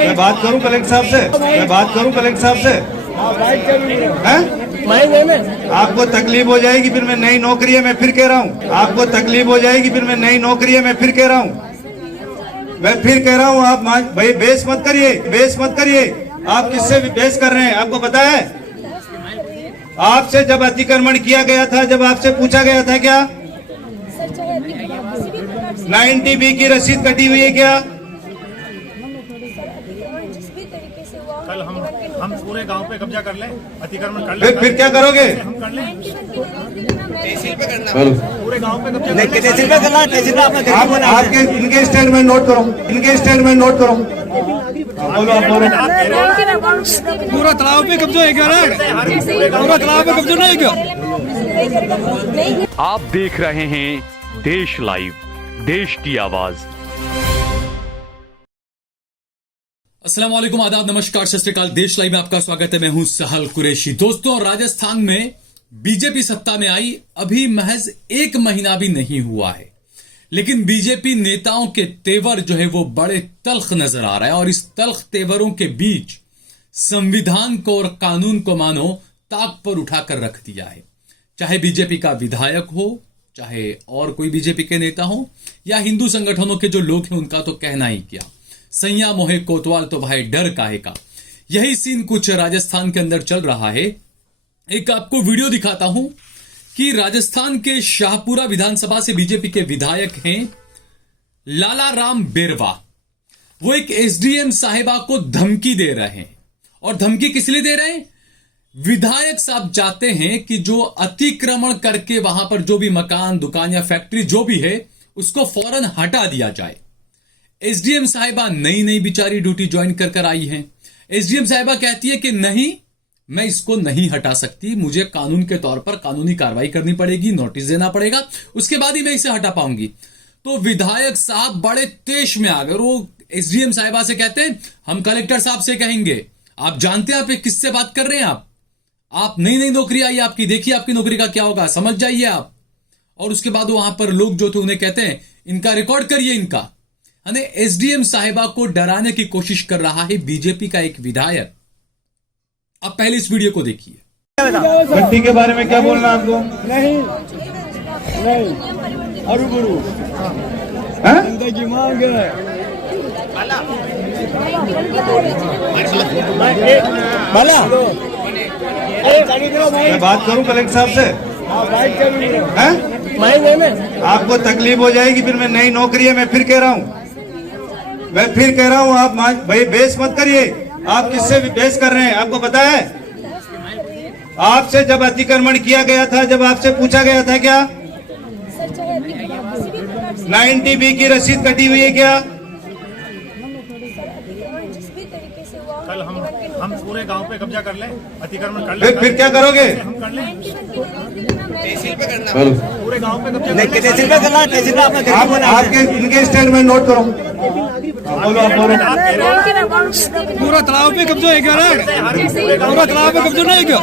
मैं बात करूं कलेक्टर साहब से, मैं बात करूं कलेक्टर साहब से। आपको तकलीफ हो जाएगी फिर मैं नई नौकरी है, मैं फिर कह रहा हूँ आपको तकलीफ हो जाएगी फिर मैं नई नौकरी है, मैं फिर कह रहा हूँ, मैं फिर कह रहा हूँ। आप भाई बेस मत करिए, बेस मत करिए। आप किससे बेस कर रहे हैं आपको पता है? आपसे जब अतिक्रमण किया गया था, जब आपसे पूछा गया था क्या 90B की रसीद कटी हुई है क्या? कल हम पूरे गांव पे कब्जा कर लें, अतिक्रमण कर लें, फिर क्या करोगे? हम कर लें तहसील पे करना, पूरे गांव पे कब्जा तहसील पे करना, तहसील पे अपना आपके इनके स्टेटमेंट नोट करो, इनके स्टेटमेंट नोट करो। बोलो आप बोलो। पूरा तालाब पे कब्जा है क्या? पूरा तालाब पे कब्जा नहीं क्या? आप देख रहे हैं देश लाइव, देश की आवाज। अस्सलाम वालेकुम, आदाब, नमस्कार, सत श्री अकाल। देश लाइव में आपका स्वागत है। मैं हूं सहल कुरैशी। दोस्तों, राजस्थान में बीजेपी सत्ता में आई अभी महज 1 महीना भी नहीं हुआ है, लेकिन बीजेपी नेताओं के तेवर जो है वो बड़े तल्ख नजर आ रहा है। और इस तल्ख तेवरों के बीच संविधान को और कानून को मानो ताक पर उठाकर रख दिया है। चाहे बीजेपी का विधायक हो, चाहे और कोई बीजेपी के नेता हो, या हिंदू संगठनों के जो लोग हैं उनका तो कहना ही क्या। सैया मोहे कोतवाल तो भाई डर काहे का। यही सीन कुछ राजस्थान के अंदर चल रहा है। एक आपको वीडियो दिखाता हूं कि राजस्थान के शाहपुरा विधानसभा से बीजेपी के विधायक हैं लाला राम बेरवा। वो एक एसडीएम साहिबा को धमकी दे रहे हैं। और धमकी किस लिए दे रहे हैं? विधायक साहब चाहते हैं कि जो अतिक्रमण करके वहां पर जो भी मकान, दुकान या फैक्ट्री जो भी है उसको फौरन हटा दिया जाए। एसडीएम साहिबा नई नई बिचारी ड्यूटी ज्वाइन कर आई हैं। एसडीएम साहिबा कहती है कि नहीं, मैं इसको नहीं हटा सकती, मुझे कानून के तौर पर कानूनी कार्रवाई करनी पड़ेगी, नोटिस देना पड़ेगा, उसके बाद ही मैं इसे हटा पाऊंगी। तो विधायक साहब बड़े तेज में आ गए। वो एसडीएम साहिबा से कहते हैं हम कलेक्टर साहब से कहेंगे। आप जानते हैं आप किससे बात कर रहे हैं? आप नई नई नौकरी आई आपकी, देखिए आपकी नौकरी का क्या होगा, समझ जाइए आप। और उसके बाद वहां पर लोग जो थे उन्हें कहते हैं इनका रिकॉर्ड करिए इनका। यानी एसडीएम साहिबा को डराने की कोशिश कर रहा है बीजेपी का एक विधायक। अब पहले इस वीडियो को देखिए। गड्डी के बारे में क्या बोलना आपको? नहीं अरु गुरु जिंदगी मांग बाला। मैं बात करूं कलेक्टर साहब से? आपको तकलीफ हो जाएगी फिर मैं नई नौकरी है, मैं फिर कह रहा हूं, मैं फिर कह रहा हूं। आप भाई बेस मत करिए। आप किससे बेस कर रहे हैं आपको पता है? आपसे जब अतिक्रमण किया गया था, जब आपसे पूछा गया था क्या 90B की रसीद कटी हुई है क्या? कल हम पूरे गांव पे कब्जा कर लें, अतिक्रमण कर लें, फिर क्या करोगे? हम कर लें तहसील पे करना, पूरे गांव पे कब्जा तहसील पे करना, तहसील पे अपना आपके इनके स्टेटमेंट नोट करो। बोलो आप बोलो। पूरा तालाब पे कब्जा है क्या? पूरा तालाब पे कब्जा नहीं क्या?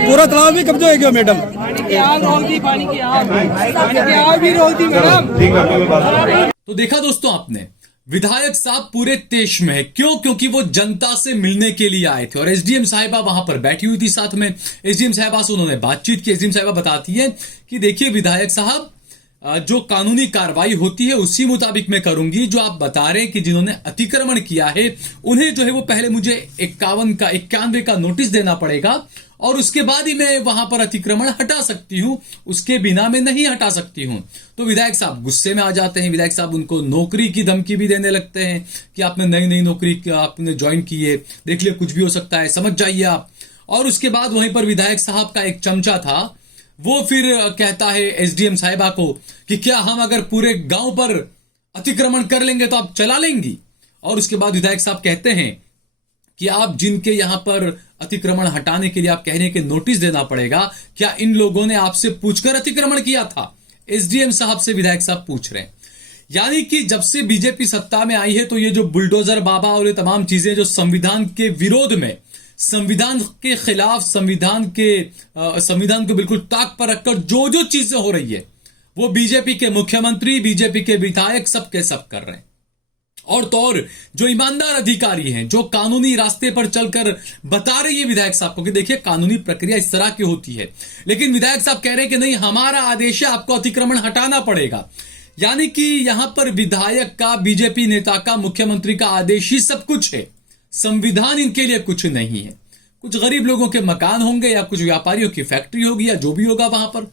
पूरा तालाब पे कब्जा है क्या मैडम? पानी की आग भी रोकती मैडम। ठीक है, कोई बात नहीं। तो देखा दोस्तों आपने, विधायक साहब पूरे तेज में है। क्यों? क्योंकि वो जनता से मिलने के लिए आए थे और एसडीएम साहिबा वहां पर बैठी हुई थी साथ में। एसडीएम साहिबा से उन्होंने बातचीत की। एसडीएम साहिबा बताती है कि देखिए विधायक साहब, जो कानूनी कार्रवाई होती है उसी मुताबिक मैं करूंगी। जो आप बता रहे हैं कि जिन्होंने अतिक्रमण किया है उन्हें जो है वो पहले मुझे 91 का नोटिस देना पड़ेगा और उसके बाद ही मैं वहां पर अतिक्रमण हटा सकती हूं, उसके बिना मैं नहीं हटा सकती हूं। तो विधायक साहब गुस्से में आ जाते हैं। विधायक साहब उनको नौकरी की धमकी भी देने लगते हैं कि आपने नई नई नौकरी आपने ज्वाइन की है, देख लिया कुछ भी हो सकता है, समझ जाइए आप। और उसके बाद वहीं पर विधायक साहब का एक चमचा था, वो फिर कहता है एसडीएम साहिबा को कि क्या हम अगर पूरे गांव पर अतिक्रमण कर लेंगे तो आप चला लेंगी? और उसके बाद विधायक साहब कहते हैं कि आप जिनके यहां पर अतिक्रमण हटाने के लिए आप कह रहे हैं कि नोटिस देना पड़ेगा, क्या इन लोगों ने आपसे पूछकर अतिक्रमण किया था? एसडीएम साहब से विधायक साहब पूछ रहे हैं। यानी कि जब से बीजेपी सत्ता में आई है तो ये जो बुलडोजर बाबा और ये तमाम चीजें जो संविधान के विरोध में, संविधान के खिलाफ, संविधान को बिल्कुल ताक पर रखकर जो जो चीजें हो रही है वो बीजेपी के मुख्यमंत्री, बीजेपी के विधायक सब के सब कर रहे हैं। और तो और जो ईमानदार अधिकारी हैं, जो कानूनी रास्ते पर चलकर बता रही है विधायक साहब को कि देखिए कानूनी प्रक्रिया इस तरह की होती है, लेकिन विधायक साहब कह रहे हैं कि नहीं, हमारा आदेश है, आपको अतिक्रमण हटाना पड़ेगा। यानी कि यहां पर विधायक का, बीजेपी नेता का, मुख्यमंत्री का आदेश ही सब कुछ है, संविधान इनके लिए कुछ नहीं है। कुछ गरीब लोगों के मकान होंगे या कुछ व्यापारियों की फैक्ट्री होगी या जो भी होगा वहां पर,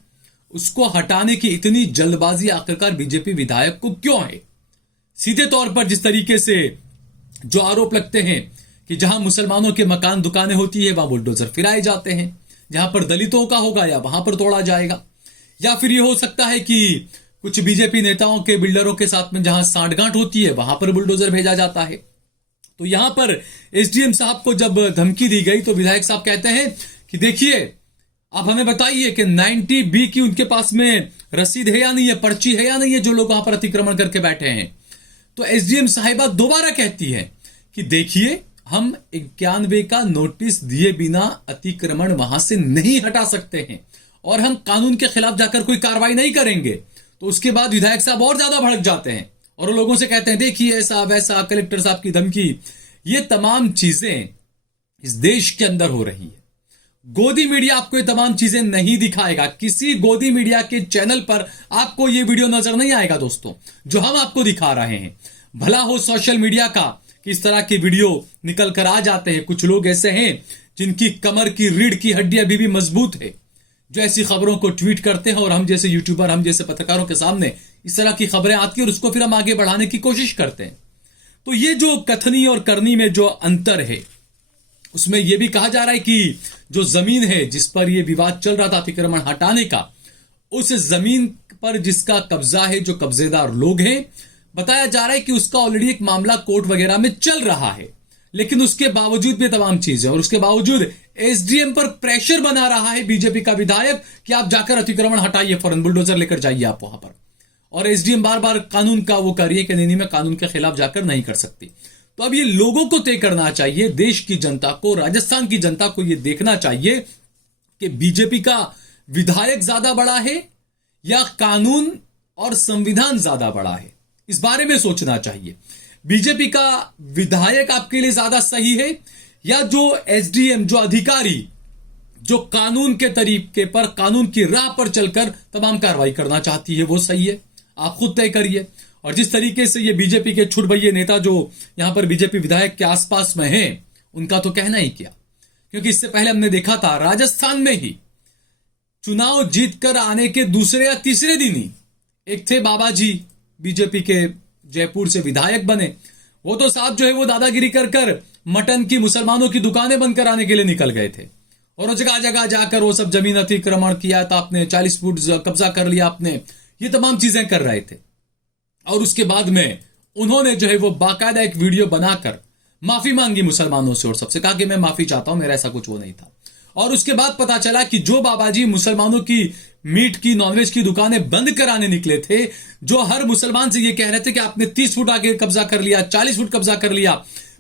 उसको हटाने की इतनी जल्दबाजी आखिरकार बीजेपी विधायक को क्यों है? सीधे तौर पर जिस तरीके से जो आरोप लगते हैं कि जहां मुसलमानों के मकान दुकानें होती है वहां बुलडोजर फिराए जाते हैं, जहां पर दलितों का होगा या वहां पर तोड़ा जाएगा, या फिर यह हो सकता है कि कुछ बीजेपी नेताओं के, बिल्डरों के साथ में जहां सांठगांठ होती है वहां पर बुलडोजर भेजा जाता है। तो यहां पर एसडीएम साहब को जब धमकी दी गई तो विधायक साहब कहते हैं कि देखिए आप हमें बताइए कि 90B की उनके पास में रसीद है या नहीं है, पर्ची है या नहीं है, जो लोग वहां पर अतिक्रमण करके बैठे हैं। तो एसडीएम साहिबा दोबारा कहती है कि देखिए हम 91 का नोटिस दिए बिना अतिक्रमण वहां से नहीं हटा सकते हैं और हम कानून के खिलाफ जाकर कोई कार्रवाई नहीं करेंगे। तो उसके बाद विधायक साहब और ज्यादा भड़क जाते हैं और लोगों से कहते हैं देखिए ऐसा वैसा, कलेक्टर साहब की धमकी, ये तमाम चीजें इस देश के अंदर हो रही है। गोदी मीडिया आपको ये तमाम चीजें नहीं दिखाएगा, किसी गोदी मीडिया के चैनल पर आपको ये वीडियो नजर नहीं आएगा दोस्तों, जो हम आपको दिखा रहे हैं। भला हो सोशल मीडिया का कि इस तरह के वीडियो निकल कर आ जाते हैं, कुछ लोग ऐसे हैं जिनकी कमर की रीढ़ की हड्डी अभी भी मजबूत है, जो ऐसी खबरों को ट्वीट करते हैं और हम जैसे यूट्यूबर, हम जैसे पत्रकारों के सामने इस तरह की खबरें आती है और उसको फिर हम आगे बढ़ाने की कोशिश करते हैं। तो ये जो कथनी और करनी में जो अंतर है, उसमें यह भी कहा जा रहा है कि जो जमीन है जिस पर यह विवाद चल रहा था अतिक्रमण हटाने का, उस जमीन पर जिसका कब्जा है, जो कब्जेदार लोग हैं, बताया जा रहा है कि उसका ऑलरेडी एक मामला कोर्ट वगैरह में चल रहा है, लेकिन उसके बावजूद भी तमाम चीजें, और उसके बावजूद एसडीएम पर प्रेशर बना रहा है बीजेपी का विधायक कि आप जाकर अतिक्रमण हटाइए, फौरन बुलडोजर लेकर जाइए आप वहां पर। और एसडीएम बार बार कानून का वो कर रही है कि नहीं, मैं कानून के खिलाफ जाकर नहीं कर सकती। तो अब ये लोगों को तय करना चाहिए, देश की जनता को, राजस्थान की जनता को यह देखना चाहिए कि बीजेपी का विधायक ज्यादा बड़ा है या कानून और संविधान ज्यादा बड़ा है। इस बारे में सोचना चाहिए। बीजेपी का विधायक आपके लिए ज्यादा सही है या जो एसडीएम, जो अधिकारी, जो कानून के तरीके पर, कानून की राह पर चलकर तमाम कार्रवाई करना चाहती है, वो सही है? आप खुद तय करिए। और जिस तरीके से ये बीजेपी के छुटभैये नेता जो यहां पर बीजेपी विधायक के आसपास में हैं, उनका तो कहना ही क्या, क्योंकि इससे पहले हमने देखा था राजस्थान में ही चुनाव जीतकर आने के दूसरे या तीसरे दिन ही एक थे बाबा जी, बीजेपी के जयपुर से विधायक बने। वो तो साहब जो है वो दादागिरी कर कर मटन की, मुसलमानों की दुकानें बंद कराने के लिए निकल गए थे और जगह जगह जाकर वो सब जमीन अतिक्रमण किया था आपने, 40 फुट कब्जा कर लिया आपने, ये तमाम चीजें कर रहे थे। और उसके बाद में उन्होंने जो है वो बाकायदा एक वीडियो बनाकर माफी मांगी मुसलमानों से और सबसे कहा कि मैं माफी चाहता हूं, मेरा ऐसा कुछ वो नहीं था। और उसके बाद पता चला कि जो बाबाजी मुसलमानों की मीट की, नॉनवेज की दुकानें बंद कराने निकले थे, जो हर मुसलमान से ये कह रहे थे कि आपने 30 फुट आगे कब्जा कर लिया, 40 फुट कब्जा कर लिया,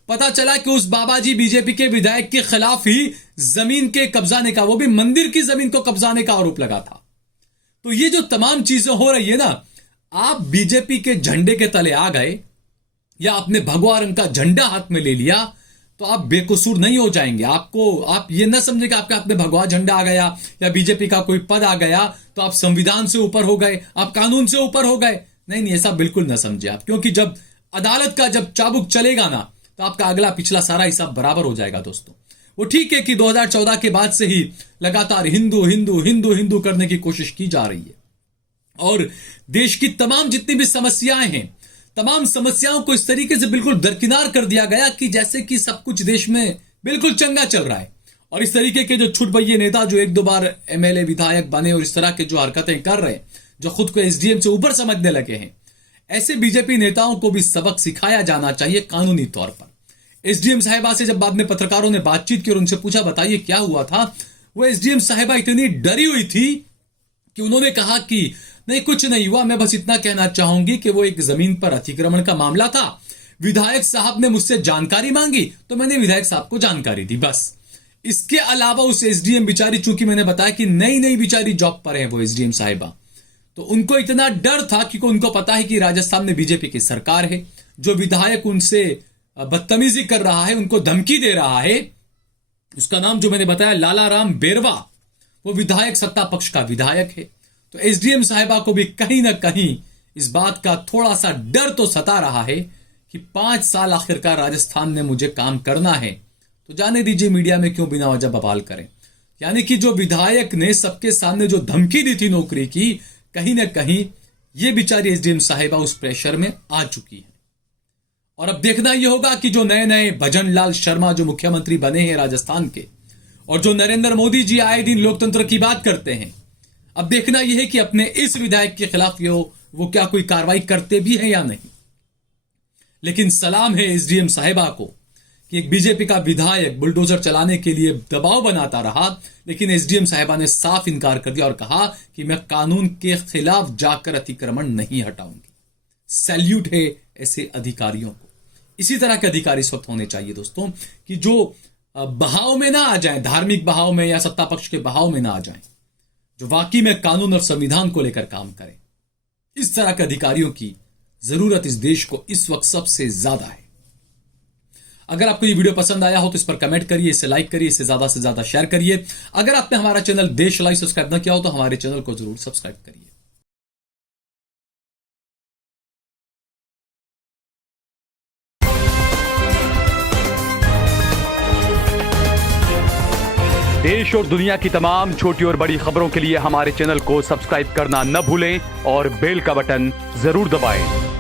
पता चला कि उस बाबाजी बीजेपी के विधायक के खिलाफ ही जमीन के कब्जाने का, वो भी मंदिर की जमीन को कब्जाने का आरोप लगा था। तो ये जो तमाम चीजें हो रही है ना, आप बीजेपी के झंडे के तले आ गए या आपने भगवा रंग का झंडा हाथ में ले लिया तो आप बेकसूर नहीं हो जाएंगे। आप ये न समझे कि आपके हाथ में भगवा झंडा आ गया या बीजेपी का कोई पद आ गया तो आप संविधान से ऊपर हो गए, आप कानून से ऊपर हो गए। नहीं, ऐसा बिल्कुल न समझे आप, क्योंकि जब अदालत का जब चाबुक चलेगा ना तो आपका अगला पिछला सारा हिसाब बराबर हो जाएगा दोस्तों। वो ठीक है कि 2014 के बाद से ही लगातार हिंदू हिंदू हिंदू हिंदू करने की कोशिश की जा रही है और देश की तमाम जितनी भी समस्याएं हैं, तमाम समस्याओं को इस तरीके से बिल्कुल दरकिनार कर दिया गया कि जैसे कि सब कुछ देश में बिल्कुल चंगा चल रहा है। और इस तरीके के जो छुटभैये नेता जो 1-2 बार एमएलए विधायक बने और इस तरह के जो हरकतें कर रहे हैं, जो खुद को एसडीएम से ऊपर समझने लगे हैं, ऐसे बीजेपी नेताओं को भी सबक सिखाया जाना चाहिए कानूनी तौर पर। एसडीएम साहिबा से जब बाद में पत्रकारों ने बातचीत की और उनसे पूछा बताइए क्या हुआ था, वो एसडीएम साहिबा इतनी डरी हुई थी कि उन्होंने कहा कि नहीं कुछ नहीं हुआ, मैं बस इतना कहना चाहूंगी कि वो एक जमीन पर अतिक्रमण का मामला था, विधायक साहब ने मुझसे जानकारी मांगी तो मैंने विधायक साहब को जानकारी दी, बस। इसके अलावा उस एसडीएम बिचारी, चूंकि मैंने बताया कि नई बिचारी जॉब पर है वो एसडीएम साहिबा, तो उनको इतना डर था कि उनको पता है कि राजस्थान में बीजेपी की सरकार है, जो विधायक उनसे बदतमीजी कर रहा है, उनको धमकी दे रहा है, उसका नाम जो मैंने बताया लाला राम बेरवा, वो विधायक सत्ता पक्ष का विधायक है। तो एसडीएम साहिबा को भी कहीं ना कहीं इस बात का थोड़ा सा डर तो सता रहा है कि 5 साल आखिरकार राजस्थान में मुझे काम करना है, तो जाने दीजिए मीडिया में क्यों बिना वजह बवाल करें। यानी कि जो विधायक ने सबके सामने जो धमकी दी थी नौकरी की, कहीं ना कहीं ये बेचारी एसडीएम साहिबा उस प्रेशर में आ चुकी है। और अब देखना यह होगा कि जो नए नए भजन लाल शर्मा जो मुख्यमंत्री बने हैं राजस्थान के, और जो नरेंद्र मोदी जी आए दिन लोकतंत्र की बात करते हैं, अब देखना यह है कि अपने इस विधायक के खिलाफ वो क्या कोई कार्रवाई करते भी हैं या नहीं। लेकिन सलाम है एसडीएम साहिबा को कि एक बीजेपी का विधायक बुलडोजर चलाने के लिए दबाव बनाता रहा, लेकिन एसडीएम साहिबा ने साफ इनकार कर दिया और कहा कि मैं कानून के खिलाफ जाकर अतिक्रमण नहीं हटाऊंगी। सैल्यूट है ऐसे अधिकारियों को। इसी तरह के अधिकारी इस वक्त होने चाहिए दोस्तों, कि जो बहाव में ना आ जाएं, धार्मिक बहाव में या सत्ता पक्ष के बहाव में ना आ जाएं, जो वाकई में कानून और संविधान को लेकर काम करें। इस तरह के अधिकारियों की जरूरत इस देश को इस वक्त सबसे ज्यादा है। अगर आपको ये वीडियो पसंद आया हो तो इस पर कमेंट करिए, इसे लाइक करिए, इसे ज्यादा से ज्यादा शेयर करिए। अगर आपने हमारा चैनल देश लाइव सब्सक्राइब न किया हो तो हमारे चैनल को जरूर सब्सक्राइब करिए। देश और दुनिया की तमाम छोटी और बड़ी खबरों के लिए हमारे चैनल को सब्सक्राइब करना न भूलें और बेल का बटन जरूर दबाएं।